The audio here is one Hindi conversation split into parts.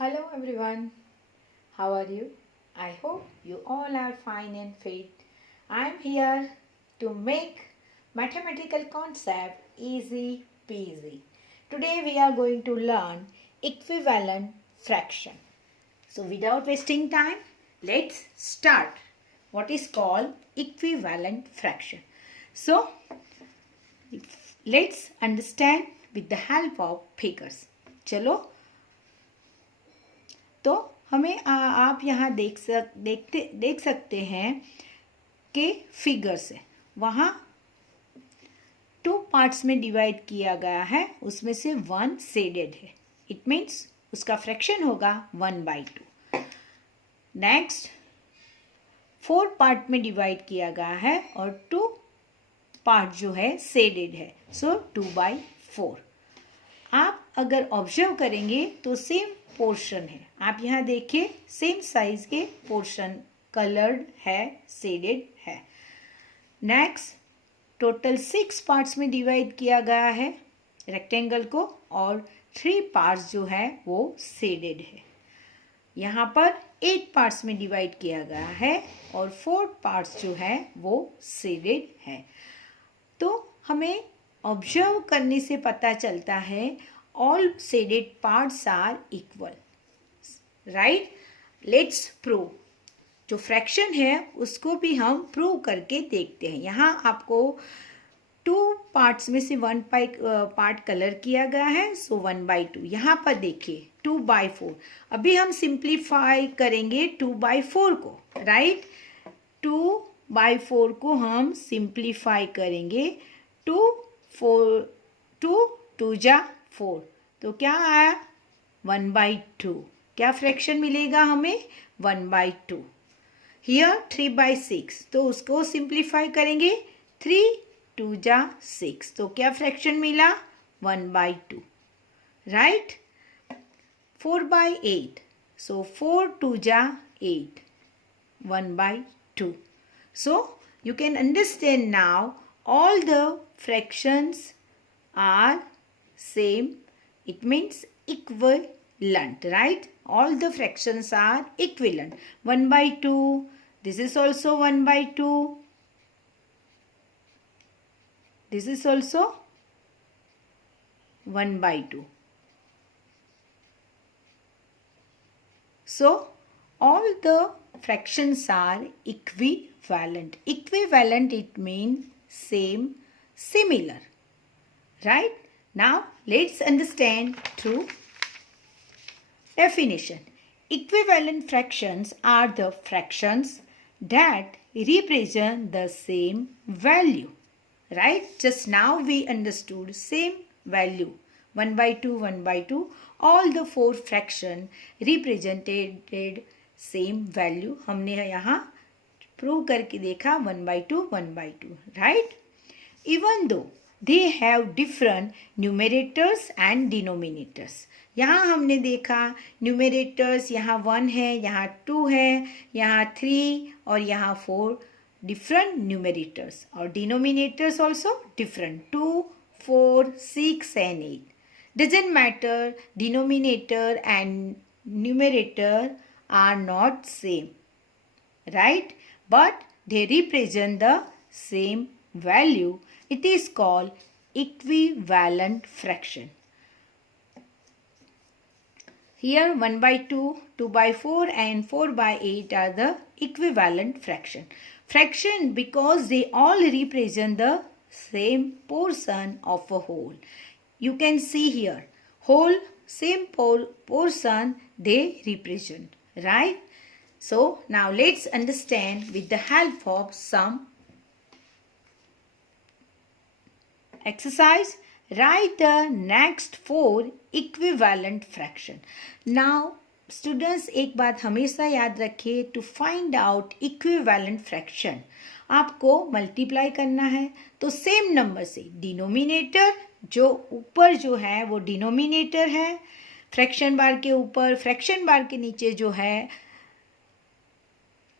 Hello everyone, how are you? I hope you all are fine and fit. I am here to make mathematical concept easy peasy. Today we are going to learn equivalent fraction. So without wasting time, let's start what is called equivalent fraction. So let's understand with the help of figures. चलो तो हमें आप यहाँ देख सकते हैं कि फिगर्स है वहाँ 2 पार्ट्स में डिवाइड किया गया है, उसमें से 1 शेडेड है. इट मीन्स उसका फ्रैक्शन होगा 1/2. नेक्स्ट 4 पार्ट में डिवाइड किया गया है और 2 पार्ट जो है शेडेड है, सो 2/4. आप अगर ऑब्जर्व करेंगे तो सेम पोर्शन है. आप यहाँ देखिए सेम साइज के पोर्शन कलर्ड है, शेडेड है. नेक्स्ट टोटल 6 पार्ट्स में डिवाइड किया गया है रेक्टेंगल को और 3 पार्ट्स जो है वो शेडेड है. यहाँ पर 8 पार्ट्स में डिवाइड किया गया है और 4 पार्ट्स जो है वो शेडेड है. तो हमें ऑब्जर्व करने से पता चलता है all shaded parts are equal, right? Let's prove. जो फ्रैक्शन है उसको भी हम प्रूव करके देखते हैं. यहाँ आपको 2 पार्ट्स में से 1 पार्ट कलर किया गया है, सो 1/2. यहाँ पर देखिए 2/4. अभी हम सिंप्लीफाई करेंगे 2/4 को, राइट? 2/4 को हम सिंप्लीफाई करेंगे. 2 जा 4 तो क्या आया 1/2. क्या फ्रैक्शन मिलेगा हमें 1/2. हियर 3/6 तो उसको सिंप्लीफाई करेंगे 3 जा 6 तो क्या फ्रैक्शन मिला 1/2, राइट? 4/8 सो 4 जा 8 1/2. So you can understand now all the fractions are same. It means equivalent, right? All the fractions are equivalent. 1/2. This is also 1/2. This is also 1/2. So all the fractions are equivalent. Equivalent it means same, similar, right? Now let's understand through definition. Equivalent fractions are the fractions that represent the same value, right? Just now we understood same value 1/2, 1/2. All the 4 fraction represented same value. हमने यहाँ प्रूव करके देखा 1/2, 1/2, right? Even though they have different numerators and denominators. यहाँ हमने देखा न्यूमरेटर्स यहाँ 1 है, यहाँ 2 है, यहाँ 3 और यहाँ 4 डिफरेंट न्यूमरेटर्स और denominators also different 2, 4, 6 and 8. Doesn't matter, denominator and numerator are not same, right? But they represent the same value. It is called equivalent fraction. Here 1/2, 2/4 and 4/8 are the equivalent fraction. Fraction because they all represent the same portion of a whole. You can see here whole same portion they represent, right? So now let's understand with the help of some exercise. Write the next 4 equivalent fraction. Now students एक बात हमेशा याद रखिए, to find out equivalent fraction आपको मल्टीप्लाई करना है तो सेम नंबर से डिनोमिनेटर जो ऊपर जो है वो डिनोमिनेटर है, फ्रैक्शन बार के ऊपर, फ्रैक्शन बार के नीचे जो है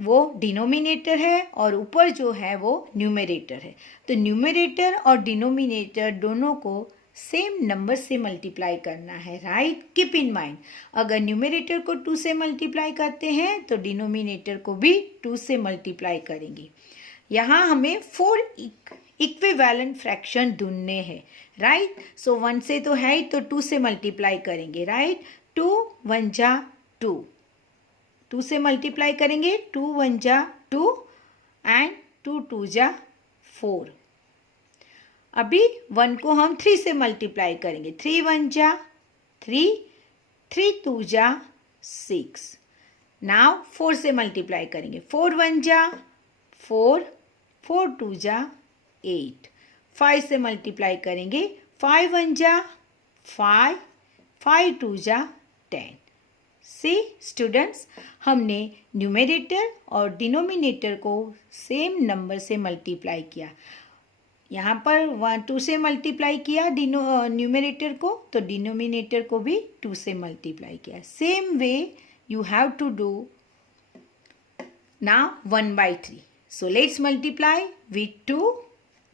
वो डिनोमिनेटर है और ऊपर जो है वो न्यूमरेटर है. तो न्यूमरेटर और डिनोमिनेटर दोनों को सेम नंबर से मल्टीप्लाई करना है, राइट। कीप इन माइंड, अगर न्यूमरेटर को 2 से मल्टीप्लाई करते हैं तो डिनोमिनेटर को भी 2 से मल्टीप्लाई करेंगे। यहाँ हमें 4 इक्विवेलेंट फ्रैक्शन ढूंढने हैं, राइट। सो 1 से तो है ही, तो 2 से मल्टीप्लाई करेंगे, राइट। 2 1 जा 2, 2 से मल्टीप्लाई करेंगे, 2 1 जा 2 एंड 2 2 जा 4। अभी 1 को हम 3 से मल्टीप्लाई करेंगे, 3 1 जा 3, 3 2 जा 6। नाउ 4 से मल्टीप्लाई करेंगे, 4 1 जा 4, 4 2 जा 8। 5 से मल्टीप्लाई करेंगे, 5 1 जा 5, 5 2 जा 10। सी स्टूडेंट्स, हमने न्यूमरेटर और डिनोमिनेटर को सेम नंबर से मल्टीप्लाई किया। यहाँ पर 2 से मल्टीप्लाई किया न्यूमरेटर को, तो डिनोमिनेटर को भी 2 से मल्टीप्लाई किया। Same way you have to do now 1/3। So let's multiply with 2,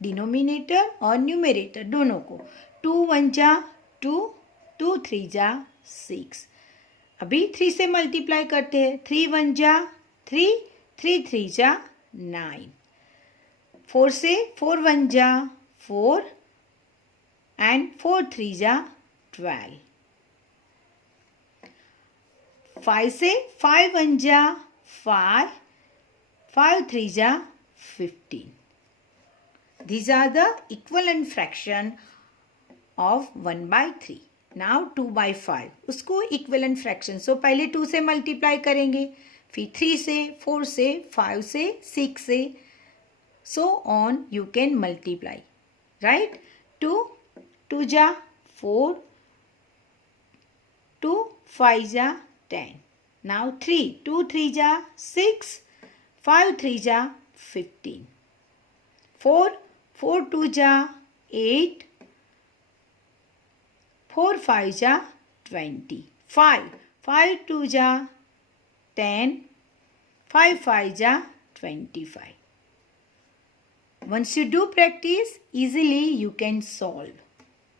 denominator और न्यूमरेटर दोनों को। 2 1 जा 2, 2 3 जा 6। अभी 3 से मल्टीप्लाई करते हैं, 3 1 जा 3, 3 3 जा 9। 4 से 4 1 जा 4 एंड 4 3 जा 12। 5 से 5 1 जा 5, 5 3 जा 15। These are the equivalent fraction of 1/3. Now 2/5, उसको इक्विवेलेंट फ्रैक्शन, सो पहले 2 से मल्टीप्लाई करेंगे, फिर 3 से, 4 से, 5 से, 6 से, so on you can multiply, right। 2 2 जा 4, 2 5 जा 10। now 3 2 3 जा 6, 5 3 जा 15। 4 4 2 जा 8, 4 5 जा 20। 5 5 2 जा 10, 5 5 जा 25। Once you do practice, easily you can solve,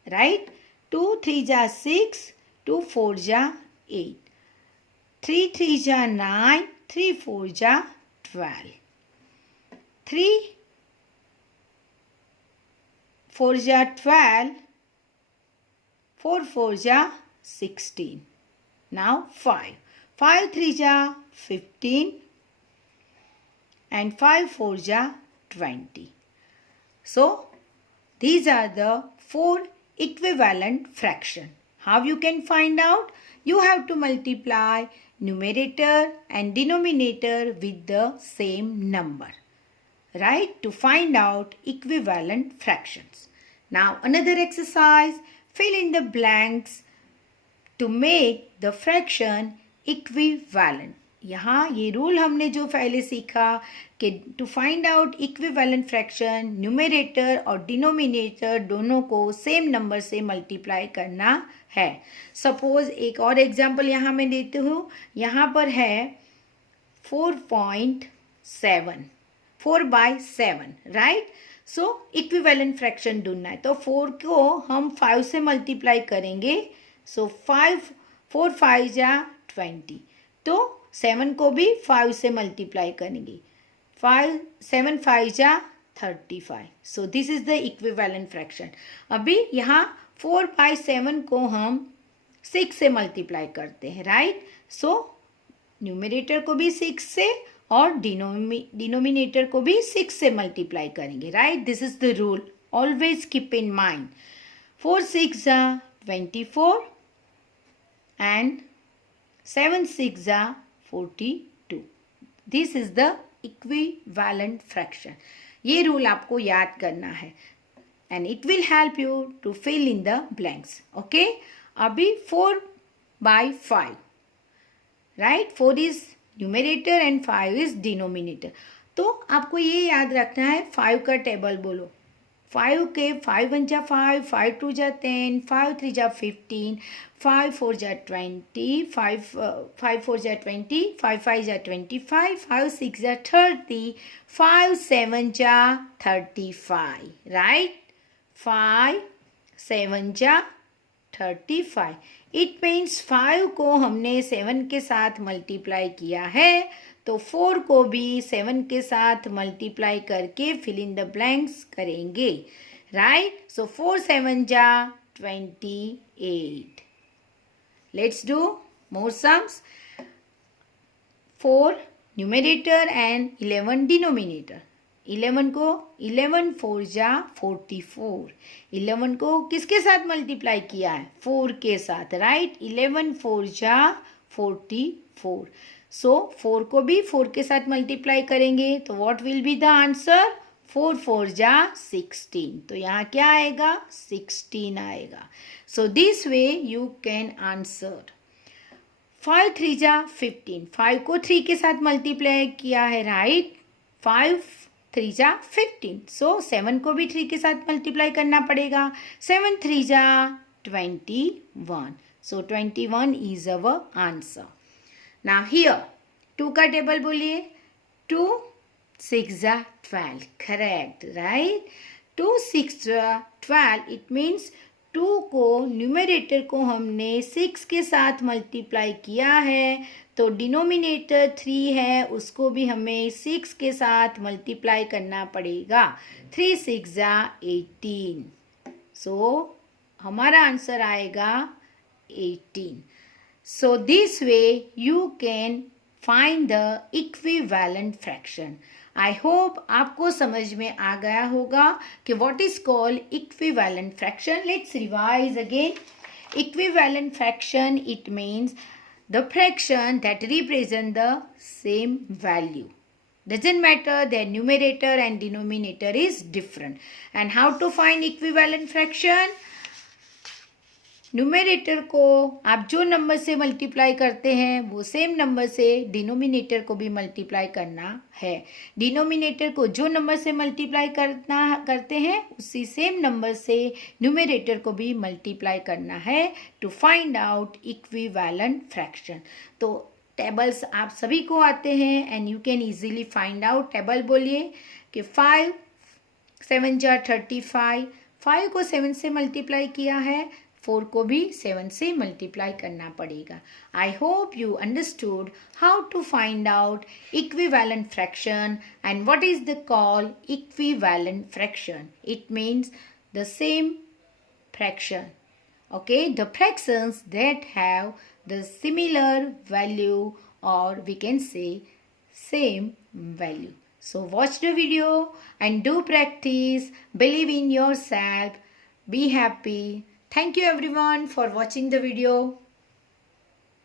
right। 2 3 जा 6, 2 4 जा 8, 3 3 जा 9, 3 4 जा 12, 3 4 जा 12, 4 4 जा 16। now 5 5 3 जा 15 and 5 4 जा 20। So these are the 4 equivalent fraction. How you can find out? You have to multiply numerator and denominator with the same number, right, to find out equivalent fractions. Now another exercise, fill in the blanks to make the fraction equivalent. यहाँ ये रूल हमने जो पहले सीखा कि to find out equivalent fraction, numerator और डिनोमिनेटर दोनों को सेम नंबर से मल्टीप्लाई करना है। सपोज एक और एग्जांपल यहाँ मैं देती हूँ। यहाँ पर है 4.7, 4/7, राइट। सो इक्विवेलेंट फ्रैक्शन ढूंढना है, तो 4 को हम 5 से मल्टीप्लाई करेंगे। सो 4 5 जा 20, तो 7 को भी 5 से मल्टीप्लाई करेंगे, 7 5 जा 35। So this is the equivalent fraction. अभी यहाँ 4/7 को हम 6 से मल्टीप्लाई करते हैं, राइट। सो न्यूमरेटर को भी 6 से और डिनोमिनेटर को भी 6 से मल्टीप्लाई करेंगे, right. This is the rule, always keep in mind. 4 6 जा 24 एंड 7 6 जा 42। This is the equivalent fraction. ये रूल आपको याद करना है and it will help you to fill in the blanks, okay. अभी 4/5, right. 4 is numerator and 5 is denominator. तो आपको ये याद रखना है, 5 का टेबल बोलो। 5 के 5 1 जा 5, 5 2 जा 10, 5 3 जा 15, 5 4 जा 20, 5 4 जा 20, 5 5 जा 25, 5 6 जा 30, 5 7 जा 35, राइट। 5 7 जा 35. इट मीन्स 5 को हमने 7 के साथ मल्टीप्लाई किया है, तो 4 को भी 7 के साथ मल्टीप्लाई करके फिल इन द ब्लैंक्स करेंगे, राइट. सो 4 7 जा 28. Let's do more sums. 4 numerator and 11 denominator. 11 को 11 4 जा 44. 11 को किसके साथ मल्टीप्लाई किया है? 4 के साथ, राइट. 11 4 जा 44. सो 4 को भी 4 के साथ मल्टीप्लाई करेंगे, तो what will be the answer? 4 4 जा 16. तो यहाँ क्या आएगा? 16 आएगा. So this way you can answer. 5 3 जा 15. 5 को 3 के साथ मल्टीप्लाई किया है, राइट. 5 3 जा 15. सो 7 को भी 3 के साथ मल्टीप्लाई करना पड़ेगा. 7 3 जा 21. सो 21 is our answer. Now here 2 का टेबल बोलिए. 2 6 जा 12. Correct, right. 2 6 जा 12. इट मीन्स 2 को न्यूमरेटर को हमने 6 के साथ मल्टीप्लाई किया है, तो डिनोमिनेटर 3 है, उसको भी हमें 6 के साथ मल्टीप्लाई करना पड़ेगा. 3 6 जा 18. सो हमारा आंसर आएगा 18. So this way you can find the equivalent fraction. I hope आपको समझ में आ गया होगा कि what is called equivalent fraction. Let's revise again. Equivalent fraction, it means the fraction that represent the same value. Doesn't matter their numerator and denominator is different. And how to find equivalent fraction? Numerator को आप जो नंबर से मल्टीप्लाई करते हैं वो सेम नंबर से डिनोमिनेटर को भी मल्टीप्लाई करना है. डिनोमिनेटर को जो नंबर से मल्टीप्लाई करते हैं उसी सेम नंबर से न्यूमरेटर को भी मल्टीप्लाई करना है to find out equivalent fraction. तो टेबल्स आप सभी को आते हैं and you can easily find out. Table बोलिए कि 5 7 जा 35. 5 को 7 से मल्टीप्लाई किया है, 4 को भी 7 से मल्टीप्लाई करना पड़ेगा. I hope you understood how to find out equivalent fraction and what is the call equivalent fraction. It means the same fraction. Okay, the fractions that have the similar value, or we can say same value. So watch the video and do practice. Believe in yourself. Be happy. Thank you everyone for watching the video.